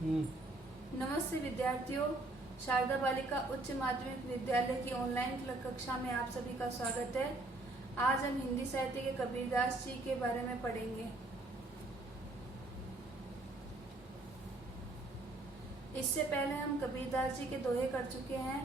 नमस्ते विद्यार्थियों, शारदा बालिका उच्च माध्यमिक विद्यालय की ऑनलाइन कक्षा में आप सभी का स्वागत है। आज हम हिंदी साहित्य के कबीरदास जी के बारे में पढ़ेंगे। इससे पहले हम कबीरदास जी के दोहे कर चुके हैं।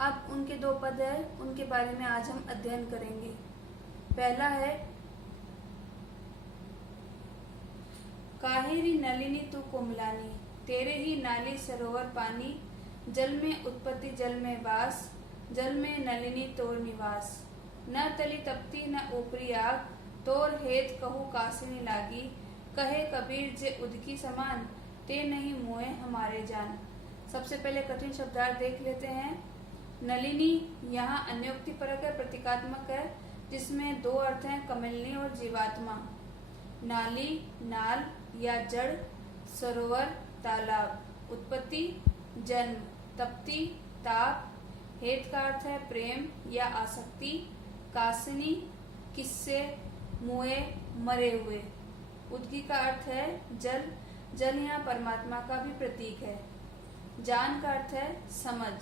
अब उनके दो पद है, उनके बारे में आज हम अध्ययन करेंगे। पहला है, काहेरी नलिनी तू कोमलानी, तेरे ही नाली सरोवर पानी, जल में उत्पत्ति जल में वास, जल में नलिनी तोर निवास। न तली तपती न ऊपरी आग, तोर हेत कहू कासनी लागी, कहे कबीर जे उदकी समान, ते नहीं मोए हमारे जान। सबसे पहले कठिन शब्दार्थ देख लेते हैं। नलिनी यहाँ अन्योक्ति परक है, प्रतीकात्मक है, जिसमें दो अर्थ हैं, कमलिनी और जीवात्मा। नाली नाल या जड़, सरोवर तालाब, उत्पत्ति जन्म, तप्ती ताप, हेत का अर्थ है प्रेम या आसक्ति, कासनी किससे, मुए मरे हुए, उदकी का अर्थ है जल, जल यहाँ परमात्मा का भी प्रतीक है। जान का अर्थ है समझ।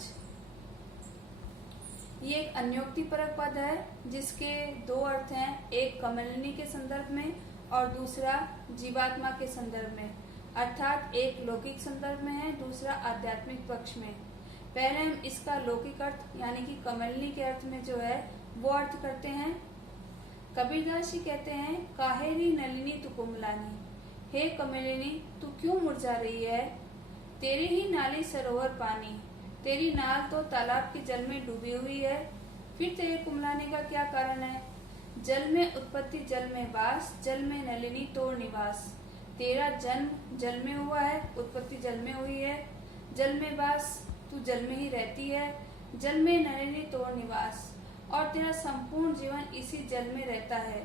ये एक अन्योक्ति परक पद है, जिसके दो अर्थ हैं, एक कमलिनी के संदर्भ में और दूसरा जीवात्मा के संदर्भ में, अर्थात एक लौकिक संदर्भ में है, दूसरा आध्यात्मिक पक्ष में। पहले हम इसका लौकिक अर्थ यानी कि कमलिनी के अर्थ में जो है वो अर्थ करते हैं। कबीरदास जी कहते हैं, काहेरी नलिनी तू कोमलानी, हे कमलिनी तू क्यों मुरझा रही है, तेरे ही नाली सरोवर पानी, तेरी नाल तो तालाब के जल में डूबी हुई है, फिर तेरे कुमलाने का क्या कारण है। जल में उत्पत्ति जल में वास, जल में नलिनी तोर निवास। तेरा जन्म जल में हुआ है, उत्पत्ति जल में हुई है, जल में वास, तू जल में ही रहती है, जल में नलिनी तोर निवास, और तेरा संपूर्ण जीवन इसी जल में रहता है।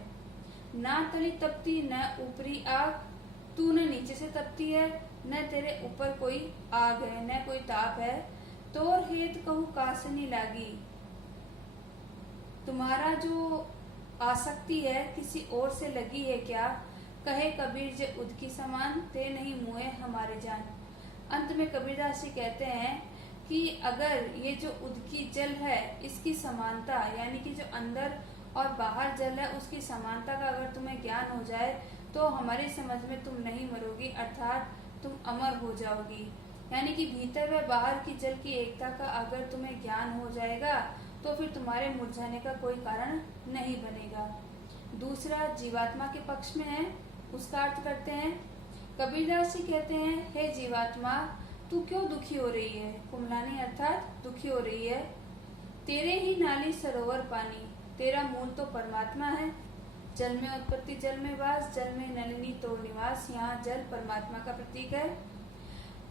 ना तली तपती न ऊपरी आग, तू न नीचे से तपती है, न तेरे ऊपर कोई आग है, न कोई ताप है। तोर हेत कहू कासनी लागी, तुम्हारा जो आसक्ति है किसी और से लगी है क्या, कहे कबीर जे उदकी समान, ते नहीं मुए हमारे जान। अंत में कबीरदास जी कहते हैं कि अगर ये जो उदकी जल है इसकी समानता यानी कि जो अंदर और बाहर जल है उसकी समानता का अगर तुम्हें ज्ञान हो जाए तो हमारी समझ में तुम नहीं मरोगी, अर्थात तुम अमर हो जाओगी। यानी कि भीतर व बाहर की जल की एकता का अगर तुम्हें ज्ञान हो जाएगा तो फिर तुम्हारे मुरझाने का कोई कारण नहीं बनेगा। दूसरा जीवात्मा के पक्ष में है, उसका अर्थ करते हैं। कबीरदास जी कहते हैं, हे जीवात्मा तू क्यों दुखी हो रही है, कुमलानी अर्थात दुखी हो रही है। तेरे ही नाली सरोवर पानी, तेरा मूल तो परमात्मा है, जल में उत्पत्ति जल में वास, जल में नलिनी तोर निवास। यहाँ जल परमात्मा का प्रतीक है।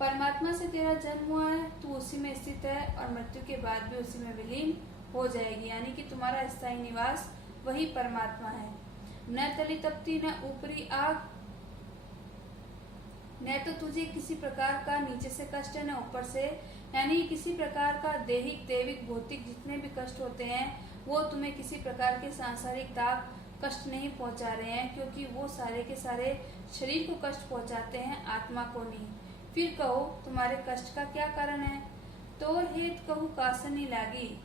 परमात्मा से तेरा जन्म हुआ है, तू उसी में स्थित है और मृत्यु के बाद भी उसी में विलीन हो जाएगी, यानी कि तुम्हारा स्थायी निवास वही परमात्मा है। न तली तपती न ऊपरी आग, न तो तुझे किसी प्रकार का नीचे से कष्ट है न ऊपर से, यानी किसी प्रकार का देहिक दैविक भौतिक जितने भी कष्ट होते हैं वो तुम्हें किसी प्रकार के सांसारिक ताप कष्ट नहीं पहुंचा रहे हैं, क्योंकि वो सारे के सारे शरीर को कष्ट पहुंचाते हैं, आत्मा को नहीं। फिर कहो तुम्हारे कष्ट का क्या कारण है। तोर हेत कहू कासनी लागी,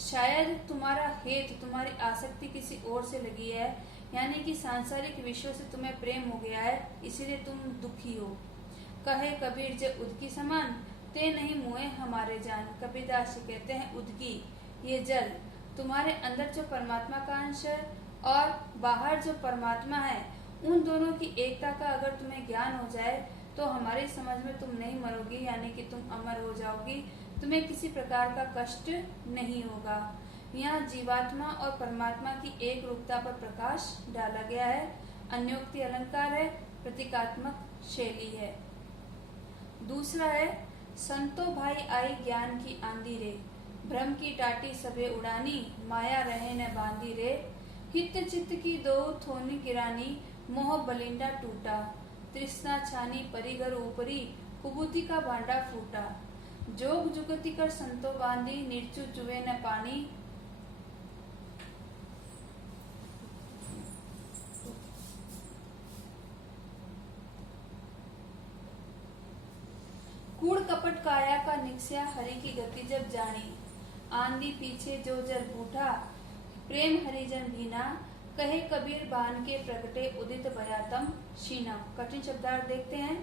शायद तुम्हारा हेत तुम्हारी आसक्ति किसी और से लगी है, यानी कि सांसारिक विषयों से तुम्हें प्रेम हो गया है, इसीलिए तुम दुखी हो। कहे कबीर जे उदकी समान, ते नहीं मुए हमारे जान। कबीरदास जी कहते हैं, उदकी ये जल, तुम्हारे अंदर जो परमात्मा का अंश है और बाहर जो परमात्मा है, उन दोनों की एकता का अगर तुम्हें ज्ञान हो जाए तो हमारी समझ में तुम नहीं मरोगी, यानी कि तुम अमर हो जाओगी, तुम्हें किसी प्रकार का कष्ट नहीं होगा। यहाँ जीवात्मा और परमात्मा की एक रूपता पर प्रकाश डाला गया है। अन्योक्ति अलंकार है, प्रतीकात्मक शैली है। दूसरा है, संतो भाई आई ज्ञान की आंधी रे, भ्रम की टाटी सबे उड़ानी, माया रहे न बांधी रे, हित चित्त की दो थोनी गिरानी, मोह बलिंडा टूटा, तृष्णा छानी परिगर ऊपरी, कुबूती का भांडा फूटा, जोग जुगति कर संतो बांधी, निर्चु चुवे न पानी। कपट काया का निकस्या हरि की गति जब जानी, आंधी पीछे जो जल बूढ़ा, प्रेम हरिजन भीना, कहे कबीर बान के प्रगटे उदित भयातम शीना। कठिन शब्दार्थ देखते हैं।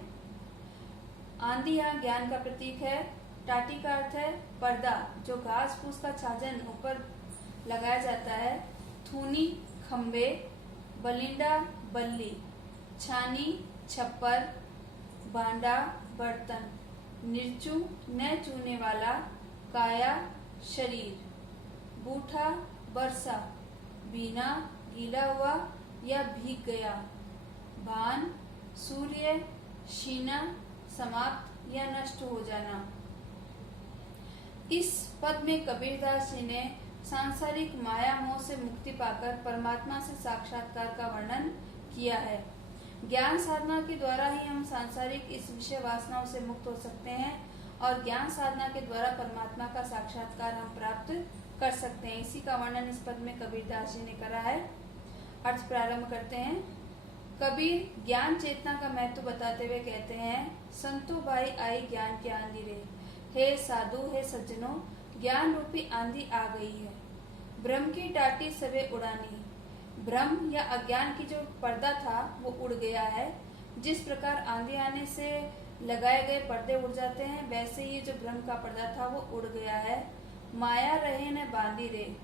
आंधी यहाँ ज्ञान का प्रतीक है। टाटी का अर्थ है पर्दा, जो घास फूस का छाजन ऊपर लगाया जाता है। थूनी खंबे, बलिंडा बल्ली, छानी छप्पर, भांडा बर्तन, निर्चू न चूने वाला, काया शरीर, बूठा बरसा, भीना गीला हुआ या भीग गया, भान सूर्य, शीना समाप्त या नष्ट हो जाना। इस पद में कबीरदास जी ने सांसारिक माया मोह से मुक्ति पाकर परमात्मा से साक्षात्कार का वर्णन किया है। ज्ञान साधना के द्वारा ही हम सांसारिक इस विषय वासनाओं से मुक्त हो सकते हैं और ज्ञान साधना के द्वारा परमात्मा का साक्षात्कार हम प्राप्त कर सकते हैं। इसी का वर्णन इस पद में कबीरदास जी ने करा है। अर्थ प्रारंभ करते हैं। कबीर ज्ञान चेतना का महत्व बताते हुए कहते हैं, संतो भाई आई ज्ञान की आंधी रे, हे साधु हे सज्जनों, ज्ञान रूपी आंधी आ गई है। ब्रह्म की टाटी सबे उड़ानी, ब्रह्म या अज्ञान की जो पर्दा था वो उड़ गया है। जिस प्रकार आंधी आने से लगाए गए पर्दे उड़ जाते हैं, वैसे ही जो ब्रह्म का पर्दा था वो उड़ गया है। माया रहे न बांधी रे,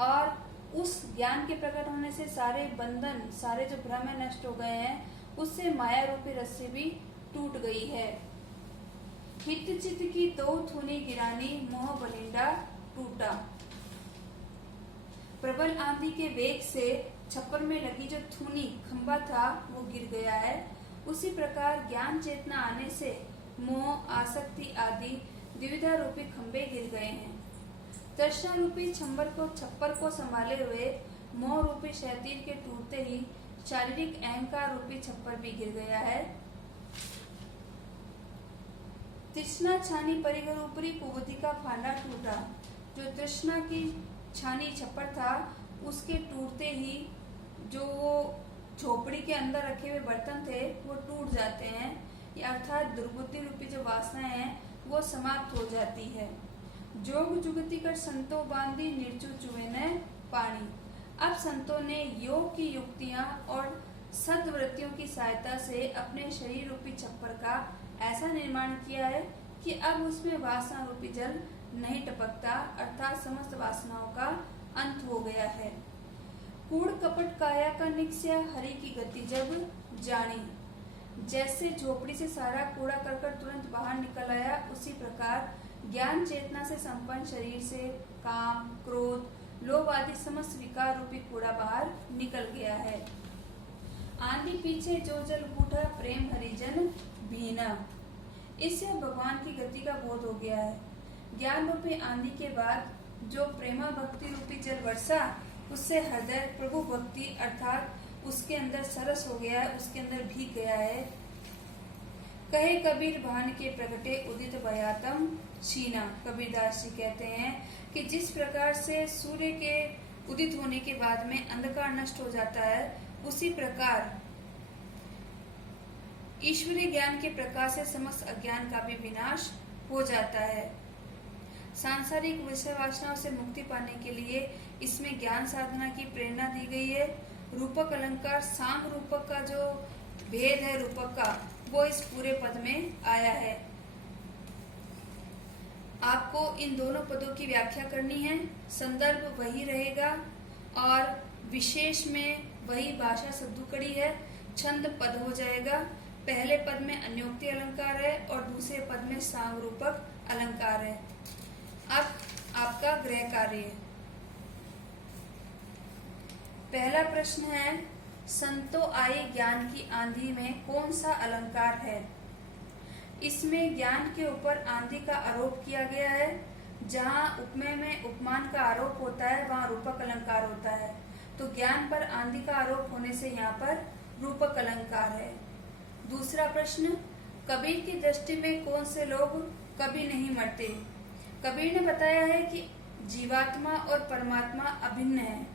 और उस ज्ञान के प्रकट होने से सारे बंधन, सारे जो भ्रम है नष्ट हो गए हैं। उससे माया रूपी रस्सी भी टूट गई है। हित चित की तो थूनी गिरानी, मोह बलिंडा टूटा। प्रबल आंधी के वेग से छप्पर में लगी जो थूनी खंबा था वो गिर गया है। उसी प्रकार ज्ञान चेतना आने से मोह, आसक्ति आदि द्विविधा रूपी खंबे गिर गए हैं। तृष्णा रूपी छप्पर को संभाले हुए मोह रूपी शैतीर के टूटते ही शारीरिक अहंकार रूपी छप्पर भी गिर गया है। तृष्णा छानी परिगर ऊपरी कुबुद्धि का फांडा टूटा। जो तृष्णा की छानी छप्पर था उसके टूटते ही जो वो झोपड़ी के अंदर रखे हुए बर्तन थे वो टूट जाते हैं, अर्थात दुर्बुद्धि रूपी जो वासनाएं हैं वो समाप्त हो जाती है। जोग जुगति कर संतो बांधी, निर्चु चुए न पानी। अब संतों ने योग की युक्तियां और सद्वृत्तियों की सहायता से अपने शरीर रूपी छप्पर का ऐसा निर्माण किया है कि अब उसमें वासना रूपी जल नहीं टपकता, अर्थात समस्त वासनाओं का अंत हो गया है। कूड़ कपट काया का निकस्या हरि की गति जब जानी। जैसे झोपड़ी से सारा कूड़ा करकट तुरंत बाहर निकल आया, उसी प्रकार ज्ञान चेतना से संपन्न शरीर से काम, क्रोध, लोभ आदि समस्त विकार रूपी कूड़ा बाहर निकल गया है। आंधी पीछे जो जल बूढ़ा, प्रेम हरिजन भीना। इससे भगवान की गति का बोध हो गया है। ज्ञान रूपी आंधी के बाद जो प्रेमा भक्ति रूपी जल वर्षा, उससे हृदय प्रभु भक्ति अर्थात उसके अंदर सरस हो गया है, उसके अंदर भीग गया है। कहे कबीर भान के प्रगटे उदित भयातम शीना। कबीरदास जी कहते हैं कि जिस प्रकार से सूर्य के उदित होने के बाद में अंधकार नष्ट हो जाता है, उसी प्रकार ईश्वरीय ज्ञान के प्रकाश से समस्त अज्ञान का भी विनाश हो जाता है। सांसारिक विषय वासनाओं से मुक्ति पाने के लिए इसमें ज्ञान साधना की प्रेरणा दी गई है। रूपक अलंकार साम रूपक का जो भेद है रूपक का, वो इस पूरे पद में आया है। आपको इन दोनों पदों की व्याख्या करनी है। संदर्भ वही रहेगा और विशेष में वही भाषा सद्दुकड़ी है। छंद पद हो जाएगा। पहले पद में अन्योक्ति अलंकार है और दूसरे पद में साम रूपक अलंकार है। अब आपका गृह कार्य। पहला प्रश्न है, संतो आई ज्ञान की आंधी में कौन सा अलंकार है? इसमें ज्ञान के ऊपर आंधी का आरोप किया गया है। जहाँ उपमेय में उपमान का आरोप होता है वहाँ रूपक अलंकार होता है, तो ज्ञान पर आंधी का आरोप होने से यहाँ पर रूपक अलंकार है। दूसरा प्रश्न, कबीर की दृष्टि में कौन से लोग कभी नहीं मरते? कबीर ने बताया है कि जीवात्मा और परमात्मा अभिन्न है।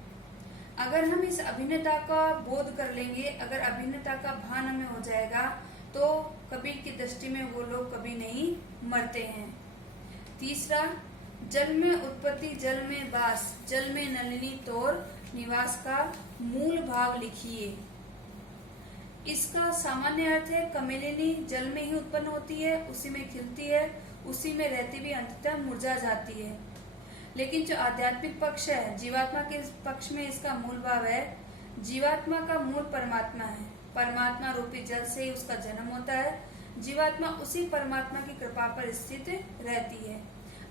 अगर हम इस अभिन्नता का बोध कर लेंगे, अगर अभिन्नता का भान हमें हो जाएगा, तो कबीर की दृष्टि में वो लोग कभी नहीं मरते हैं। तीसरा, जल में उत्पत्ति जल में वास, जल में नलिनी तोर निवास का मूल भाव लिखिए। इसका सामान्य अर्थ है कमलिनी जल में ही उत्पन्न होती है, उसी में खिलती है, उसी में रहती भी अंततः मुरझा जाती है। लेकिन जो आध्यात्मिक पक्ष है, जीवात्मा के पक्ष में इसका मूल भाव है, जीवात्मा का मूल परमात्मा है। परमात्मा रूपी जल से ही उसका जन्म होता है। जीवात्मा उसी परमात्मा की कृपा पर स्थित रहती है।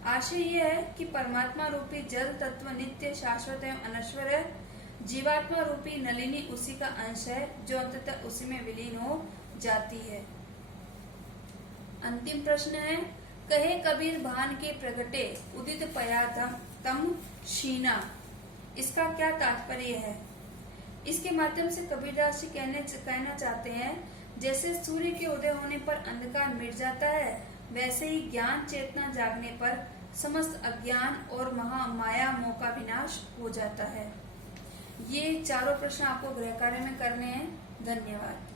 आशय यह है कि परमात्मा रूपी जल तत्व नित्य, शाश्वत एवं अनश्वर है। जीवात्मा रूपी नलिनी उसी का अंश है, जो अंततः उसी में विलीन हो जाती है। अंतिम प्रश्न है, कहे कबीर भान के प्रगटे उदित पया तम शीना। इसका क्या तात्पर्य है? इसके माध्यम से कबीरदास जी कहना चाहते हैं, जैसे सूर्य के उदय होने पर अंधकार मिट जाता है, वैसे ही ज्ञान चेतना जागने पर समस्त अज्ञान और महामाया मोह का विनाश हो जाता है। ये चारों प्रश्न आपको गृह कार्य में करने हैं। धन्यवाद।